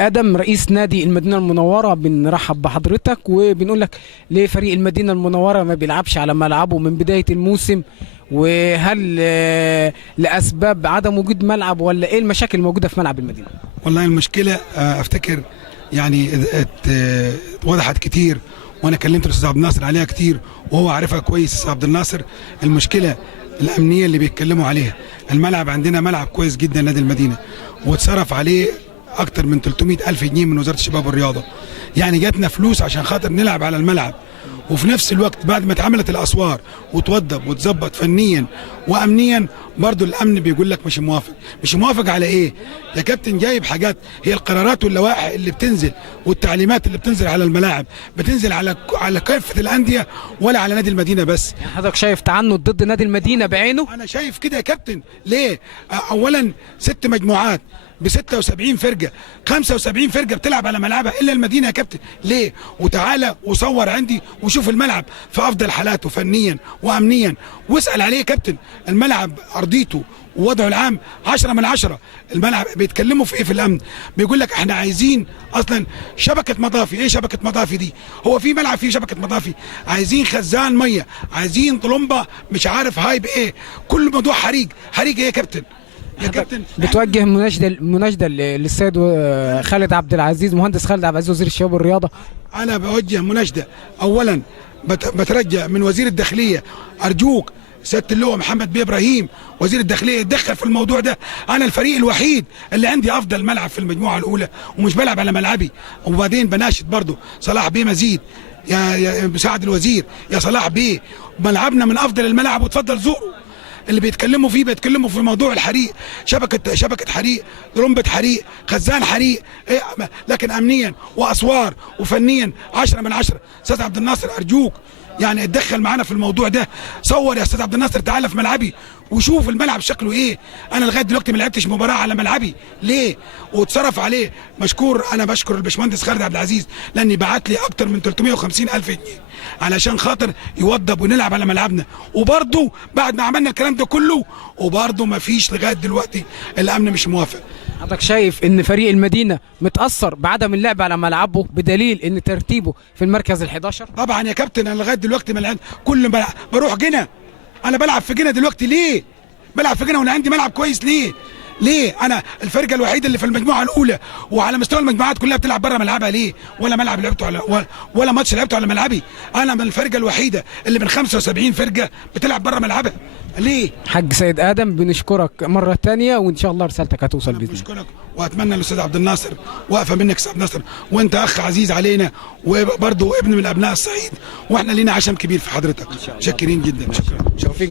آدم رئيس نادي المدينة المنورة، بنرحب بحضرتك وبنقول لك ليه فريق المدينة المنورة ما بيلعبش على ملعبه من بداية الموسم؟ وهل لأسباب عدم وجود ملعب ولا ايه المشاكل الموجودة في ملعب المدينة؟ والله المشكلة افتكر يعني وضحت كتير، وانا كلمت الاستاذ عبد الناصر عليها كتير وهو عارفها كويس. الاستاذ عبد الناصر المشكلة الأمنية اللي بيتكلموا عليها. الملعب عندنا ملعب كويس جدا نادي المدينة، واتصرف عليه أكتر من 300,000 جنيه من وزارة الشباب والرياضة. يعني جاتنا فلوس عشان خاطر نلعب على الملعب، وفي نفس الوقت بعد ما اتعملت الأسوار وتوضب وتظبط فنيا وأمنيا برضو الأمن بيقول لك مش موافق. مش موافق على إيه؟ يا كابتن جايب حاجات، هي القرارات واللوائح اللي بتنزل والتعليمات اللي بتنزل على الملاعب بتنزل على كافة الأندية ولا على نادي المدينة بس؟ يعني حضرتك شايف تعنت ضد نادي المدينة بعينه؟ أنا شايف كده يا كابتن. ليه؟ أولا 6 مجموعات ب 76 فرقه، 75 فرقه بتلعب على ملعبها الا المدينه يا كابتن. ليه؟ وتعالى وصور عندي وشوف الملعب في افضل حالاته فنيا وامنيا واسال عليه يا كابتن. الملعب ارضيته ووضعه العام 10 من 10. الملعب بيتكلموا في ايه؟ في الامن. بيقول لك احنا عايزين اصلا شبكه مضافي. ايه شبكه مضافي دي؟ هو في ملعب فيه شبكه مضافي؟ عايزين خزان ميه، عايزين طلمبه، مش عارف هاي بايه. كل موضوع حريق. حريق ايه يا كابتن؟ يا كابتن بتوجه مناشده للسيد خالد عبد العزيز، مهندس خالد عبد العزيز وزير الشباب والرياضه. انا بوجه مناشده. اولا بترجى من وزير الداخليه، ارجوك سياده اللواء محمد بيه ابراهيم وزير الداخليه يتدخل في الموضوع ده. انا الفريق الوحيد اللي عندي افضل ملعب في المجموعه الاولى ومش بلعب على ملعبي. وبعدين بناشد برضه صلاح بيه مزيد، يا مساعد الوزير يا صلاح بيه، ملعبنا من افضل الملاعب وتفضل زوره. اللي بيتكلموا فيه بيتكلموا في موضوع الحريق، شبكه حريق، رمبه حريق، خزان حريق، إيه؟ لكن امنيا واسوار وفنيا 10 من 10. استاذ عبد الناصر ارجوك يعني اتدخل معانا في الموضوع ده. صور يا استاذ عبد الناصر، تعالى في ملعبي وشوف الملعب شكله ايه. انا لغايه دلوقتي ما لعبتش مباراه على ملعبي. ليه؟ واتصرف عليه. مشكور. انا بشكر الباشمهندس خالد عبد العزيز لاني بعت لي اكتر من 350,000 جنيه علشان خاطر يوضب ونلعب على ملعبنا. وبرضه بعد ما عملنا الكلام ده كله وبرضه ما فيش لغايه دلوقتي الامن مش موافق. حضرتك شايف ان فريق المدينه متاثر بعدم اللعب على ملعبه بدليل ان ترتيبه في المركز ال11؟ طبعا يا كابتن. انا لغايه دلوقتي كل ما بروح جنة، انا بلعب في جنة دلوقتي. ليه بلعب في جنة وانا عندي ملعب كويس؟ ليه انا الفرقه الوحيده اللي في المجموعه الاولى وعلى مستوى المجموعات كلها بتلعب بره ملعبها؟ ليه؟ ولا ملعب لعبته على ولا ماتش لعبته على ملعبي؟ انا من الفرقه الوحيده اللي من 75 فرقه بتلعب بره ملعبها. ليه؟ حاج سيد ادم بنشكرك مره ثانيه، وان شاء الله رسالتك هتوصل باذن الله. بشكرك واتمنى الاستاذ عبد الناصر واقفه منك استاذ عبد الناصر، وانت اخ عزيز علينا وبرضه ابن من ابناء الصعيد، واحنا لينا عشم كبير في حضرتك. شاكرين جدا. شكرا.